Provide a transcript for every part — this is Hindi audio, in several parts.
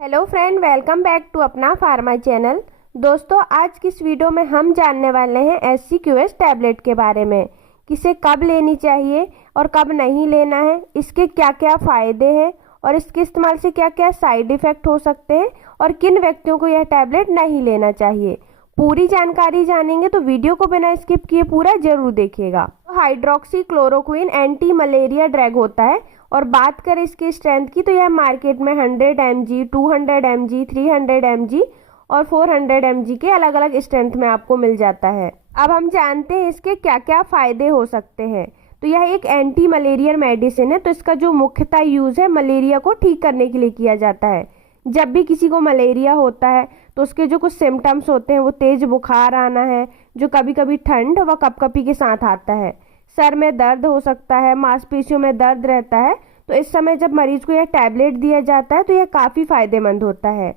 Hello friend, welcome back to अपना फार्मा चैनल। दोस्तों, आज की इस वीडियो में हम जानने वाले हैं SCQS टैबलेट के बारे में, किसे कब लेनी चाहिए और कब नहीं लेना है, इसके क्या क्या फ़ायदे हैं और इसके इस्तेमाल से क्या क्या साइड इफ़ेक्ट हो सकते हैं और किन व्यक्तियों को यह टैबलेट नहीं लेना चाहिए। पूरी जानकारी जानेंगे तो वीडियो को बिना स्किप किए पूरा जरूर देखिएगा। Hydroxy chloroquine anti malaria drug होता है और बात करें इसकी स्ट्रेंथ की तो यह मार्केट में 100 mg, 200 mg, 300 mg और 400 mg के अलग अलग स्ट्रेंथ में आपको मिल जाता है। अब हम जानते हैं इसके क्या क्या फ़ायदे हो सकते हैं। तो यह एक एंटी मलेरियल मेडिसिन है, तो इसका जो मुख्यतः यूज़ है मलेरिया को ठीक करने के लिए किया जाता है। जब भी किसी को मलेरिया होता है तो उसके जो कुछ सिम्टम्स होते हैं वो तेज बुखार आना है, जो कभी कभी ठंड व कपकपी के साथ आता है, सर में दर्द हो सकता है, मांसपेशियों में दर्द रहता है। तो इस समय जब मरीज को यह टैबलेट दिया जाता है तो यह काफ़ी फायदेमंद होता है।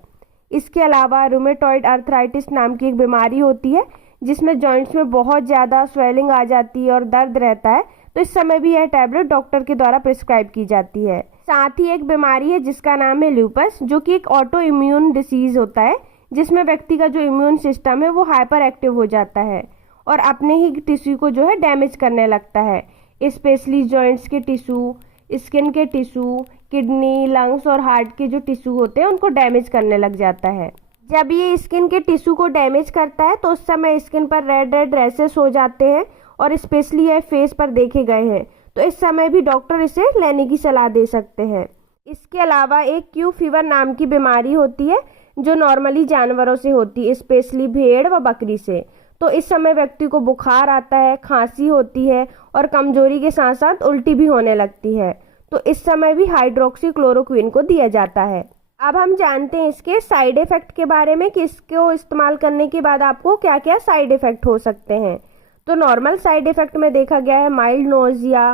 इसके अलावा रूमेटॉइड अर्थराइटिस नाम की एक बीमारी होती है जिसमें जॉइंट्स में बहुत ज़्यादा स्वेलिंग आ जाती है और दर्द रहता है, तो इस समय भी यह टैबलेट डॉक्टर के द्वारा प्रिस्क्राइब की जाती है। साथ ही एक बीमारी है जिसका नाम है ल्यूपस, जो कि एक ऑटो इम्यून डिसीज होता है जिसमें व्यक्ति का जो इम्यून सिस्टम है वो हाइपर एक्टिव हो जाता है और अपने ही टिश्यू को जो है डैमेज करने लगता है, स्पेशली जॉइंट्स के टिश्यू, स्किन के टिश्यू, किडनी, लंग्स और हार्ट के जो टिश्यू होते हैं उनको डैमेज करने लग जाता है। जब ये स्किन के टिश्यू को डैमेज करता है तो उस समय स्किन पर रेड रेड रैशेस हो जाते हैं और स्पेशली यह फेस पर देखे गए हैं, तो इस समय भी डॉक्टर इसे लेने की सलाह दे सकते हैं। इसके अलावा एक क्यू फीवर नाम की बीमारी होती है जो नॉर्मली जानवरों से होती है, स्पेशली भेड़ व बकरी से। तो इस समय व्यक्ति को बुखार आता है, खांसी होती है और कमजोरी के साथ साथ उल्टी भी होने लगती है, तो इस समय भी हाइड्रोक्सी क्लोरोक्विन को दिया जाता है। अब हम जानते हैं इसके साइड इफ़ेक्ट के बारे में कि इसको इस्तेमाल करने के बाद आपको क्या क्या साइड इफ़ेक्ट हो सकते हैं। तो नॉर्मल साइड इफ़ेक्ट में देखा गया है माइल्ड नोजिया,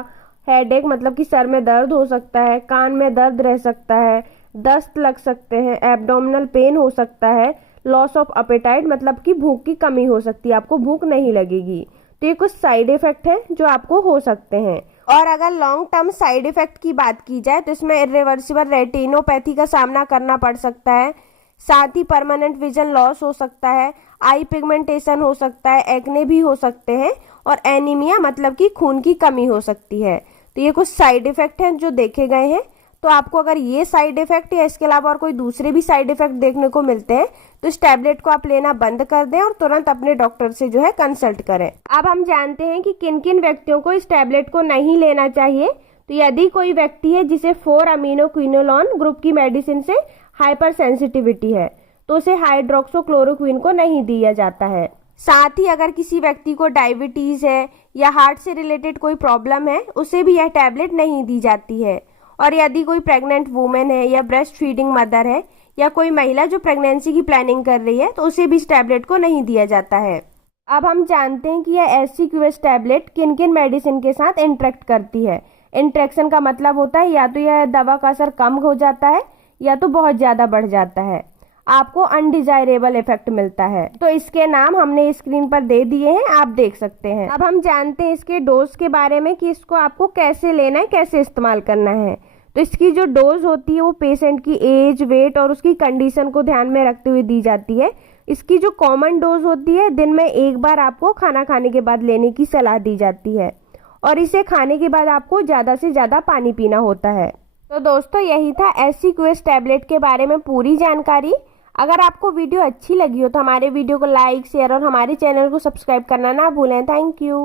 हेडेक मतलब कि सर में दर्द हो सकता है, कान में दर्द रह सकता है, दस्त लग सकते हैं, एब्डोमिनल पेन हो सकता है, लॉस ऑफ अपेटाइट मतलब कि भूख की कमी हो सकती है, आपको भूख नहीं लगेगी। तो ये कुछ साइड इफ़ेक्ट है जो आपको हो सकते हैं। और अगर लॉन्ग टर्म साइड इफ़ेक्ट की बात की जाए तो इसमें इरिवर्सिबल रेटिनोपैथी का सामना करना पड़ सकता है, साथ ही परमानेंट विजन लॉस हो सकता है, आई पिगमेंटेशन हो सकता है, एक्ने भी हो सकते हैं और एनीमिया मतलब कि खून की कमी हो सकती है। तो ये कुछ साइड इफ़ेक्ट हैं जो देखे गए हैं। तो आपको अगर ये साइड इफ़ेक्ट या इसके अलावा और कोई दूसरे भी साइड इफ़ेक्ट देखने को मिलते हैं तो इस टैबलेट को आप लेना बंद कर दें और तुरंत अपने डॉक्टर से जो है कंसल्ट करें। अब हम जानते हैं कि किन किन व्यक्तियों को इस टैबलेट को नहीं लेना चाहिए। तो यदि कोई व्यक्ति है जिसे 4 अमीनोक्विनोलोन ग्रुप की मेडिसिन से हाइपर सेंसिटिविटी है तो उसे हाइड्रोक्सोक्लोरोक्विन को नहीं दिया जाता है। साथ ही अगर किसी व्यक्ति को डायबिटीज़ है या हार्ट से रिलेटेड कोई प्रॉब्लम है उसे भी यह टैबलेट नहीं दी जाती है। और यदि कोई प्रेग्नेंट वुमेन है या ब्रेस्ट फीडिंग मदर है या कोई महिला जो प्रेगनेंसी की प्लानिंग कर रही है तो उसे भी इस टैबलेट को नहीं दिया जाता है। अब हम जानते हैं कि यह SCQS टैबलेट किन किन मेडिसिन के साथ इंटरेक्ट करती है। इंटरेक्शन का मतलब होता है या तो यह दवा का असर कम हो जाता है या तो बहुत ज़्यादा बढ़ जाता है, आपको अनडिजायरेबल इफेक्ट मिलता है। तो इसके नाम हमने स्क्रीन पर दे दिए हैं, आप देख सकते हैं। अब हम जानते हैं इसके डोज के बारे में कि इसको आपको कैसे लेना है, कैसे इस्तेमाल करना है। तो इसकी जो डोज होती है वो पेशेंट की एज, वेट और उसकी कंडीशन को ध्यान में रखते हुए दी जाती है। इसकी जो कॉमन डोज होती है दिन में एक बार आपको खाना खाने के बाद लेने की सलाह दी जाती है और इसे खाने के बाद आपको ज़्यादा से ज़्यादा पानी पीना होता है। तो दोस्तों, यही था SCQS टैबलेट के बारे में पूरी जानकारी। अगर आपको वीडियो अच्छी लगी हो तो हमारे वीडियो को लाइक, शेयर और हमारे चैनल को सब्सक्राइब करना ना भूलें। Thank you.